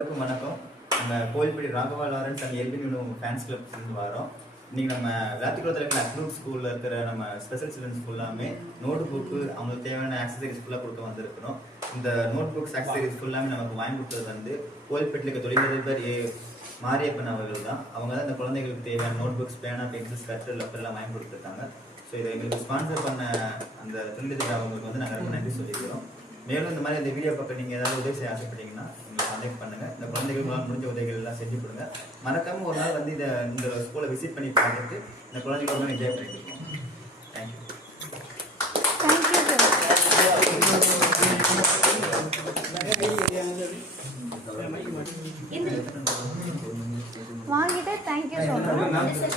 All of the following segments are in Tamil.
வணக்கம். நம்ம Kovilpatti Raghava Lawrence and LP fans கிளப்லேருந்து வரோம். இன்னைக்கு நம்ம விளாத்திக்குளத்தில் இருக்கிற அக்னூர் ஸ்கூலில் இருக்கிற நம்ம ஸ்பெஷல் சில்ட்ரன்ஸ் ஃபுல்லாமே நோட் புக்கு அவங்களுக்கு தேவையான ஆக்சசரிஸ் ஃபுல்லாக கொடுக்க வந்திருக்கிறோம். இந்த நோட் புக்ஸ் ஆக்சசரிஸ் ஃபுல்லாமே நமக்கு வாங்கி கொடுத்தது வந்து கோயில்பேட்டில் இருக்க தொழிலதிபர் மாரியப்பன் அவர்கள் தான். அவங்க தான் இந்த குழந்தைகளுக்கு தேவையான நோட் புக்ஸ், பேனா, பென்சில்ஸ், கட்டர், லப்பர்லாம் வாங்கி கொடுத்துருக்காங்க. ஸோ இதை எங்களுக்கு ஸ்பான்சர் பண்ண அந்த தொழிலதிபர் அவங்களுக்கு வந்து நாங்கள் ரொம்ப நன்றி சொல்லிக்கிறோம். மேலும் இந்த மாதிரி இந்த வீடியோ பக்கம் நீங்கள் ஏதாவது உதவி செய்ய ஆசைப்பட்டீங்கன்னா எங்களை கான்டாக்ட் பண்ணுங்கள். இந்த குழந்தைகளுக்கு முடிஞ்ச உதவிகள் எல்லாம் செஞ்சு கொடுங்க. மறக்காமல் ஒரு நாள் வந்து இந்த ஸ்கூலை விசிட் பண்ணி பார்த்துட்டு இந்த குழந்தைகளோட என்ஜாய் பண்ணிக்கலாம். தேங்க்யூ. வாங்கிட்டு தேங்க்யூ சொல்கிறேன்.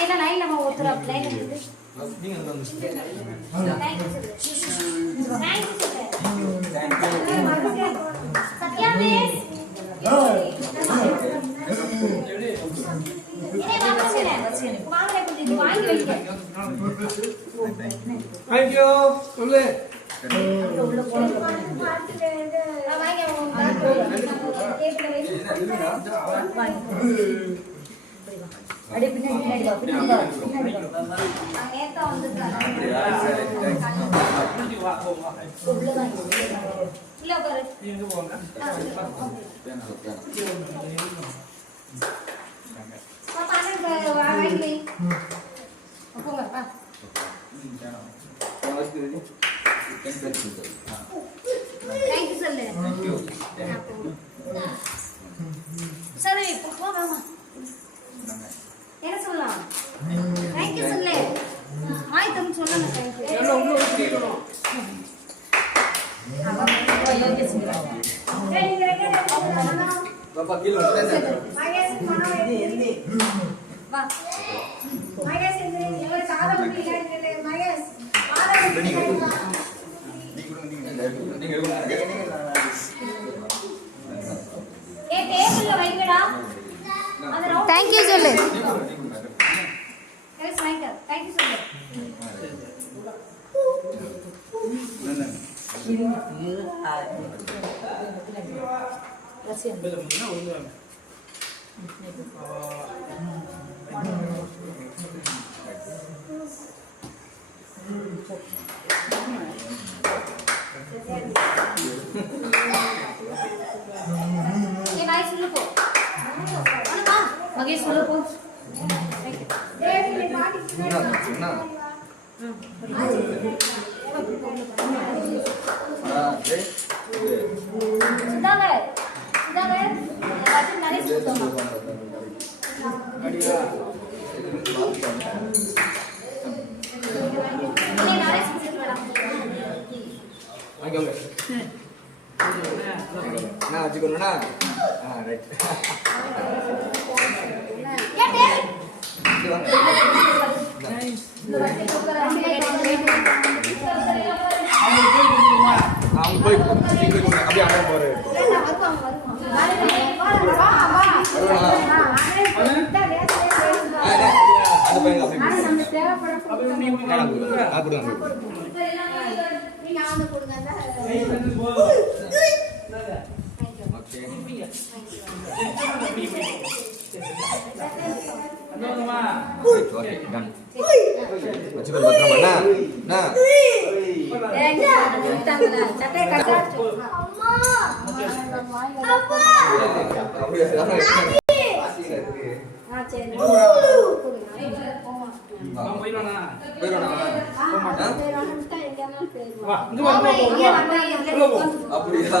என்ன லைன் நம்ம ஒருத்தர் அப் லைன் இருக்கு. நீங்க வந்து தேங்க் யூ சத்யா மிஸ் வாங்கி வைங்க. தேங்க் யூ சொல்லு. அடி பின்னாடி வா. சரி போவாமா என்ன சொல்லலாம்? थैंक यू சொல்லு. ஹாய் தம் சொல்லுங்க. थैंक यू எல்லாம் உங்களுக்கு கேட்கணும். யோகி சிங்க நீங்க ரெக்க பாப்பா கீழ வந்து மகேஷ் மனோ எந்தி வா மகேஷ் எந்தி இவர சாதா பண்ணி இல்ல மகேஷ் ஆரம்பி நீங்க ஏ டேபிள்ல வைங்கடா. அது ரவுண்ட் தேங்க்யூ சொல்லு. எஸ் மைக்கேல் थैंक यू சொல்லு. ये भाई सुन लो को अरे मगेश सुन लो को நான் வச்சுக்கணும்னா ரைட் அவங்க போய் அப்படியே அண்ணன் போறாரு. அந்த பையன் அப்படிதான் வச்சுக்கணும் பத்திரமா. அப்படியா